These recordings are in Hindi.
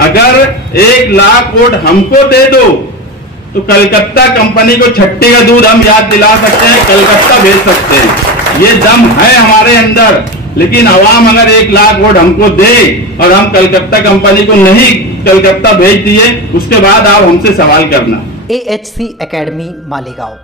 अगर 1 लाख वोट हमको दे दो तो कलकत्ता कंपनी को छट्टी का दूध हम याद दिला सकते हैं, कलकत्ता भेज सकते हैं। ये दम है हमारे अंदर। लेकिन अवाम अगर 1 लाख वोट हमको दे और हम कलकत्ता कंपनी को नहीं कलकत्ता भेज दिए, उसके बाद आप हमसे सवाल करना। AHC academy Malegaon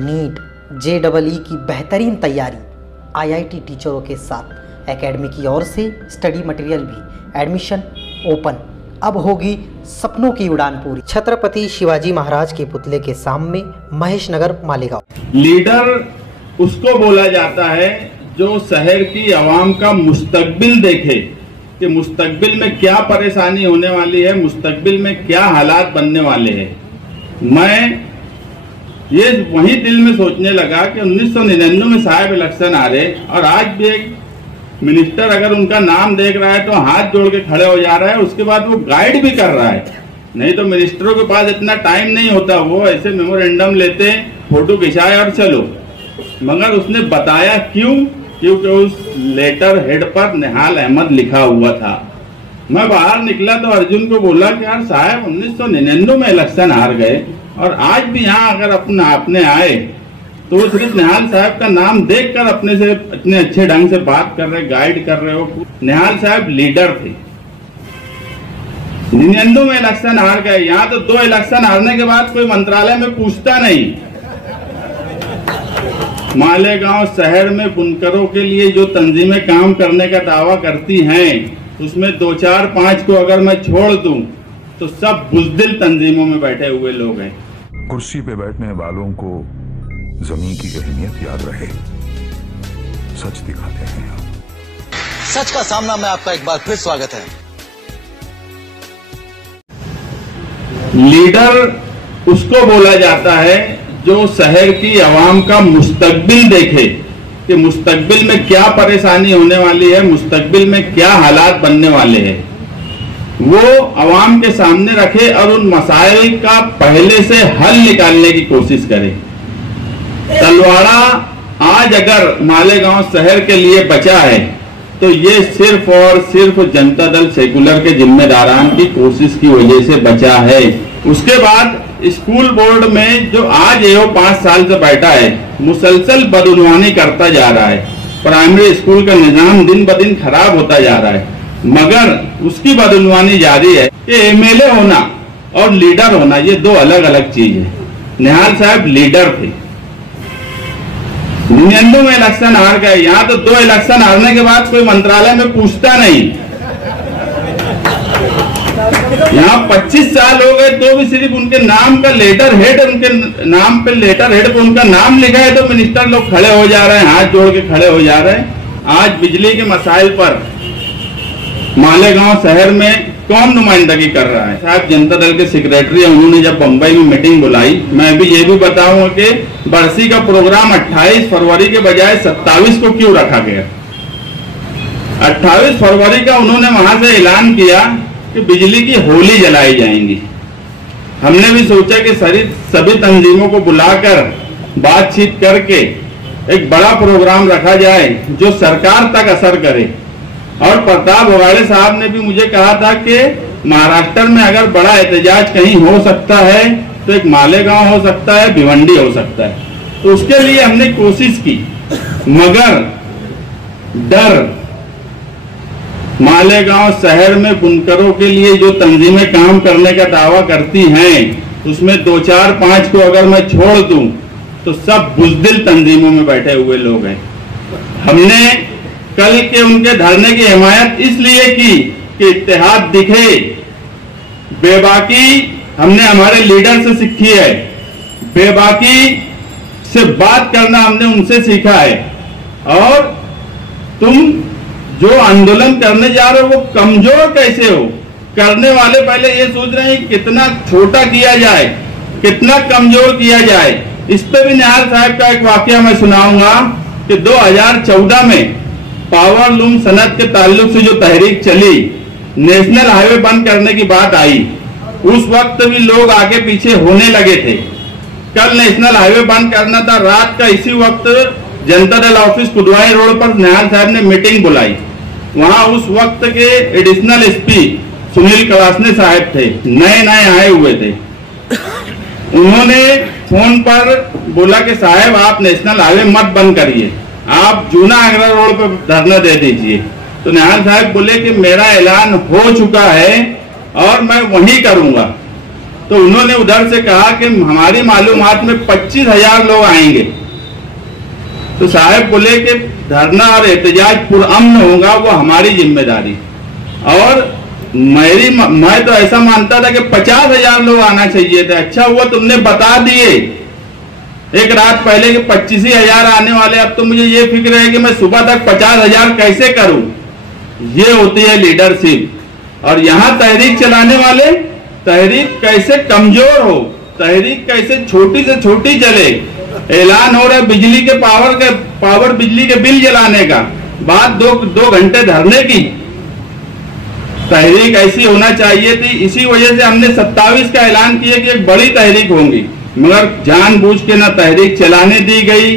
NEET JEE की बेहतरीन तैयारी IIT टीचरों के साथ एकेडमी की ओर से स्टडी मटेरियल भी, एडमिशन ओपन। अब होगी सपनों की उड़ान पूरी। छत्रपति शिवाजी महाराज के पुतले के सामने, महेश नगर मालेगांव। लीडर उसको बोला जाता है जो शहर की आवाम का मुस्तकबिल देखे कि मुस्तकबिल में क्या परेशानी होने वाली है, मुस्तकबिल में क्या हालात बनने वाले हैं। मैं ये वही दिल में सोचने लगा कि 1999 में साहब इलेक्शन आ रहे और आज भी एक मिनिस्टर अगर उनका नाम देख रहा है तो हाथ जोड़ के खड़े हो जा रहा है, उसके बाद वो गाइड भी कर रहा है। नहीं तो मिनिस्टरों के पास इतना टाइम नहीं होता, वो ऐसे मेमोरेंडम लेते, फोटो खिंचाए और चलो। मगर उसने बताया क्यों? क्योंकि उस लेटर हेड पर निहाल अहमद लिखा हुआ था। मैं बाहर निकला तो अर्जुन को बोला कि यार साहब 1999 में इलेक्शन हार गए और आज भी यहाँ अगर अपने आए तो वो सिर्फ निहाल साहब का नाम देखकर अपने से इतने अच्छे ढंग से बात कर रहे, गाइड कर रहे हो। निहाल साहब लीडर थे। 99 में इलेक्शन हार गए, यहाँ तो 2 इलेक्शन हारने के बाद कोई मंत्रालय में पूछता नहीं। मालेगांव शहर में बुनकरों के लिए जो तंजीमें काम करने का दावा करती हैं, उसमें 2, 4, 5 को अगर मैं छोड़ दूं तो सब बुज़दिल तंजीमों में बैठे हुए लोग हैं। कुर्सी पे बैठने वालों को जमीन की अहमियत याद रहे, सच दिखाते हैं। सच का सामना में आपका एक बार फिर स्वागत है। लीडर उसको बोला जाता है जो शहर की आवाम का मुस्तकबिल देखे कि मुस्तकबिल में क्या परेशानी होने वाली है, मुस्तकबिल में क्या हालात बनने वाले हैं, वो आवाम के सामने रखे और उन मसाइल का पहले से हल निकालने की कोशिश करे। तलवाड़ा आज अगर मालेगांव शहर के लिए बचा है तो ये सिर्फ और सिर्फ जनता दल सेकुलर के जिम्मेदारान की कोशिश की वजह से बचा है। उसके बाद स्कूल बोर्ड में जो आज एओ 5 साल से बैठा है, मुसलसल बदउनवानी करता जा रहा है। प्राइमरी स्कूल का निजाम दिन ब दिन खराब होता जा रहा है, मगर उसकी बदउनवानी जारी है। कि MLA होना और लीडर होना ये 2 अलग अलग चीज है। निहाल साहब लीडर थे। 99 में इलेक्शन हार गए, यहाँ तो 2 इलेक्शन हारने के बाद कोई मंत्रालय में पूछता नहीं। यहाँ 25 साल हो गए तो भी सिर्फ उनके नाम का लेटर हेड, उनके नाम पे लेटर हेड पे उनका नाम लिखा है तो मिनिस्टर लोग खड़े हो जा रहे हैं, हाथ जोड़ के खड़े हो जा रहे हैं। आज बिजली के मसाइल पर मालेगांव शहर में कौन नुमाइंदगी कर रहा है? साहब जनता दल के सेक्रेटरी, उन्होंने जब बंबई में मीटिंग बुलाई, मैं भी ये भी बताऊंगा कि बरसी का प्रोग्राम 28 फरवरी के बजाय 27 को क्यों रखा गया। 28 फरवरी का उन्होंने वहां से ऐलान किया कि बिजली की होली जलाई जाएंगी। हमने भी सोचा कि सभी तंजीमों को बुलाकर बातचीत करके एक बड़ा प्रोग्राम रखा जाए जो सरकार तक असर करे। और प्रताप भोगाड़े साहब ने भी मुझे कहा था कि महाराष्ट्र में अगर बड़ा एहतजाज कहीं हो सकता है तो एक मालेगांव हो सकता है, भिवंडी हो सकता है। तो उसके लिए हमने कोशिश की, मगर डर, मालेगांव शहर में बुनकरों के लिए जो तंजीमें काम करने का दावा करती हैं, उसमें 2, 4, 5 को अगर मैं छोड़ दूं तो सब बुज़दिल तंजीमों में बैठे हुए लोग हैं। हमने कल के उनके धरने की हिमायत इसलिए की कि इत्तेहाद दिखे। बेबाकी हमने हमारे लीडर से सीखी है, बेबाकी से बात करना हमने उनसे सीखा है। और तुम जो आंदोलन करने जा रहे हो वो कमजोर कैसे हो? करने वाले पहले ये सोच रहे हैं कितना छोटा किया जाए, कितना कमजोर किया जाए। इस पे भी निहाल साहब का एक वाकया मैं सुनाऊंगा कि 2014 में पावर लूम सनत के ताल्लुक से जो तहरीक चली, नेशनल हाईवे बंद करने की बात आई, उस वक्त भी लोग आगे पीछे होने लगे थे। कल नेशनल हाईवे बंद करना था, रात का इसी वक्त जनता दल ऑफिस कुदवाई रोड पर निहाल साहब ने मीटिंग बुलाई। वहां उस वक्त के एडिशनल एसपी सुनील कलासने साहब थे, नए नए आए हुए थे। उन्होंने फोन पर बोला कि साहब आप नेशनल हाईवे मत बंद करिए, आप जूना आगरा रोड पर धरना दे दीजिए। तो निहाल साहब बोले कि मेरा ऐलान हो चुका है और मैं वहीं करूंगा। तो उन्होंने उधर से कहा कि हमारी मालूमात में 25,000 लोग आएंगे। तो साहब बोले कि धरना और एहतजाज पुरअमन होगा, वो हमारी जिम्मेदारी। और मैं तो ऐसा मानता था कि 50,000 लोग आना चाहिए थे। अच्छा हुआ तुमने बता दिए एक रात पहले कि 25,000 आने वाले। अब तो मुझे ये फिक्र है कि मैं सुबह तक 50,000 कैसे करूं। ये होती है लीडरशिप। और यहाँ तहरीक चलाने वाले, तहरीक कैसे कमजोर हो, तहरीक कैसे छोटी से छोटी चले। ऐलान हो रहा है बिजली के पावर बिजली के बिल जलाने का, बात दो घंटे धरने की। तहरीक ऐसी होना चाहिए थी। इसी वजह से हमने 27 का ऐलान किया कि एक बड़ी तहरीक होंगी, मगर जानबूझ के ना तहरीक चलाने दी गई,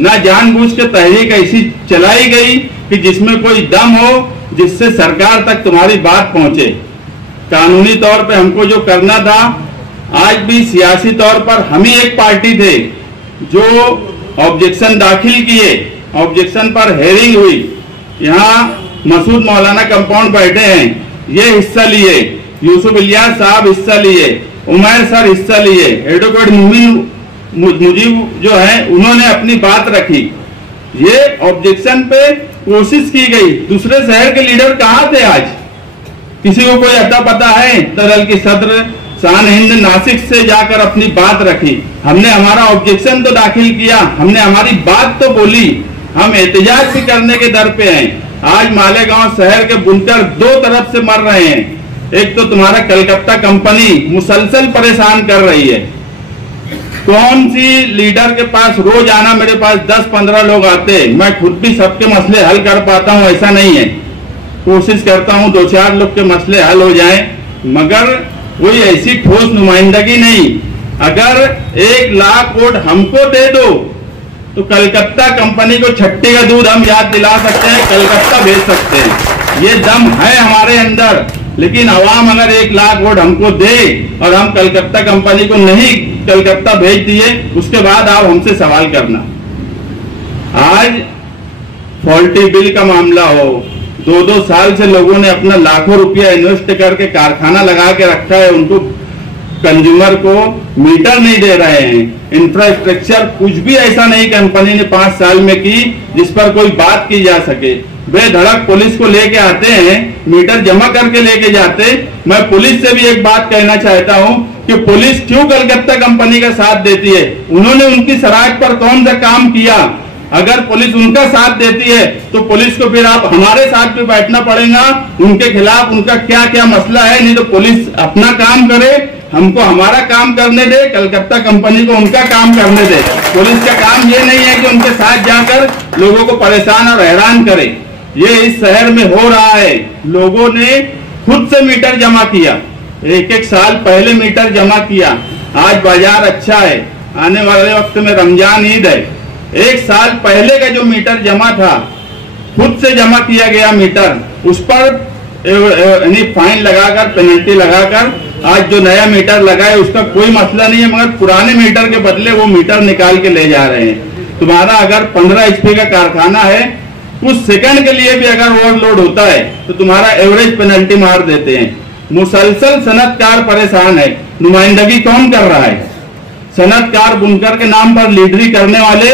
ना जानबूझ के तहरीक ऐसी चलाई गई कि जिसमें कोई दम हो, जिससे सरकार तक तुम्हारी बात पहुंचे। कानूनी तौर पे हमको जो करना था, आज भी सियासी तौर पर हम ही एक पार्टी थे जो ऑब्जेक्शन दाखिल किए, ऑब्जेक्शन पर हेयरिंग हुई। यहाँ मसूद मौलाना कंपाउंड बैठे हैं, ये हिस्सा लिए, यूसुफ इलियास साहब हिस्सा लिए, उमैर सर हिस्सा लिए, एडवोकेट मुजीब जो है उन्होंने अपनी बात रखी। ये ऑब्जेक्शन पे कोशिश की गई। दूसरे शहर के लीडर कहाँ थे आज? किसी को कोई अता पता है? तरल की सदर शान हिंद नासिक से जाकर अपनी बात रखी। हमने हमारा ऑब्जेक्शन तो दाखिल किया, हमने हमारी बात तो बोली, हम एहतजाज भी करने के दर पे हैं। आज मालेगांव शहर के बुनकर दो तरफ से मर रहे हैं। एक तो तुम्हारा कलकत्ता कंपनी मुसलसल परेशान कर रही है। कौन सी लीडर के पास रोज आना, मेरे पास 10-15 लोग आते, मैं खुद भी सबके मसले हल कर पाता हूं ऐसा नहीं है। कोशिश करता हूं 2-4 लोग के मसले हल हो जाएं, मगर कोई ऐसी ठोस नुमाइंदगी नहीं। अगर 1 लाख वोट हमको दे दो तो कलकत्ता कंपनी को छट्टी का दूध हम याद दिला सकते हैं, कलकत्ता भेज सकते हैं। ये दम है हमारे अंदर। लेकिन अवाम अगर 1 लाख वोट हमको दे और हम कलकत्ता कंपनी को नहीं कलकत्ता भेज दिए, उसके बाद आप हमसे सवाल करना। आज फॉल्टी बिल का मामला हो, 2-2 साल से लोगों ने अपना लाखों रुपया इन्वेस्ट करके कारखाना लगा के रखा है, उनको कंज्यूमर को मीटर नहीं दे रहे हैं। इंफ्रास्ट्रक्चर कुछ भी ऐसा नहीं कंपनी ने 5 साल में की जिस पर कोई बात की जा सके। बेधड़क पुलिस को लेके आते हैं, मीटर जमा करके लेके जाते। मैं पुलिस से भी एक बात कहना चाहता हूं कि पुलिस क्यों कलकत्ता कंपनी का साथ देती है? उन्होंने उनकी शराब पर कौन सा काम किया? अगर पुलिस उनका साथ देती है तो पुलिस को फिर आप हमारे साथ भी बैठना पड़ेगा, उनके खिलाफ उनका क्या क्या मसला है। नहीं तो पुलिस अपना काम करे, हमको हमारा काम करने दे, कलकत्ता कंपनी को उनका काम करने दे। पुलिस का काम ये नहीं है कि उनके साथ जाकर लोगों को परेशान और हैरान करे। ये इस शहर में हो रहा है। लोगों ने खुद से मीटर जमा किया, 1-1 साल पहले मीटर जमा किया। आज बाजार अच्छा है, आने वाले वक्त में रमजान ईद है। 1 साल पहले का जो मीटर जमा था, खुद से जमा किया गया मीटर, उस पर फाइन लगाकर, पेनल्टी लगाकर आज जो नया मीटर लगा है उसका कोई मसला नहीं है, मगर पुराने मीटर के बदले वो मीटर निकाल के ले जा रहे हैं। तुम्हारा अगर 15 HP का कारखाना है, कुछ सेकंड के लिए भी अगर ओवरलोड होता है तो तुम्हारा एवरेज पेनल्टी मार देते हैं। मुसलसल सनतकार परेशान है। नुमाइंदगी कौन कर रहा है? सनतकार बुनकर के नाम पर लीडरी करने वाले।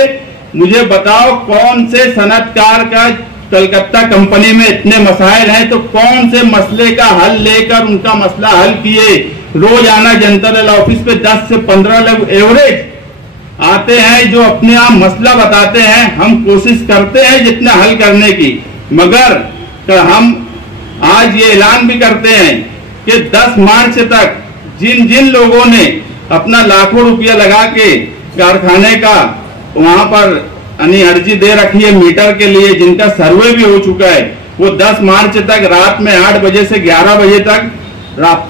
मुझे बताओ कौन से सनतकार का कलकत्ता कंपनी में इतने मसाइल हैं तो कौन से मसले का हल लेकर उनका मसला हल किए? रोजाना जनता दल ऑफिस पे 10 से 15 लोग एवरेज आते हैं जो अपने आप मसला बताते हैं। हम कोशिश करते हैं जितना हल करने की, मगर हम आज ये ऐलान भी करते हैं कि 10 मार्च तक जिन जिन लोगों ने अपना लाखों रुपया लगा के कारखाने का वहां पर अर्जी दे रखी है मीटर के लिए, जिनका सर्वे भी हो चुका है, वो 10 मार्च तक रात में 8 बजे से 11 बजे तक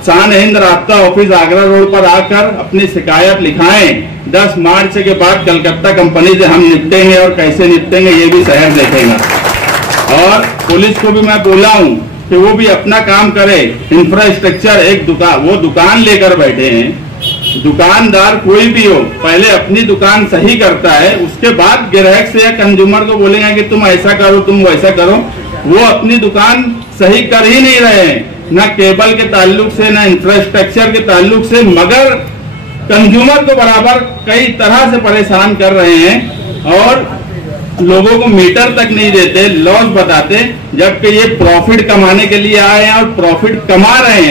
शान हिंद राब्ता ऑफिस आगरा रोड पर आकर अपनी शिकायत लिखाएं। 10 मार्च के बाद कलकत्ता कंपनी से हम निपटेंगे, और कैसे निपटेंगे ये भी शहर देखेगा। और पुलिस को भी मैं बोला हूं कि वो भी अपना काम करे। इंफ्रास्ट्रक्चर एक दुकान लेकर बैठे हैं। दुकानदार कोई भी हो, पहले अपनी दुकान सही करता है, उसके बाद ग्राहक से या कंज्यूमर को बोलेगा कि तुम ऐसा करो, तुम वैसा करो। वो अपनी दुकान सही कर ही नहीं रहे हैं, ना केबल के ताल्लुक से, ना इंफ्रास्ट्रक्चर के ताल्लुक से, मगर कंज्यूमर को बराबर कई तरह से परेशान कर रहे हैं और लोगों को मीटर तक नहीं देते, लॉस बताते, जबकि ये प्रॉफिट कमाने के लिए आए हैं और प्रॉफिट कमा रहे हैं।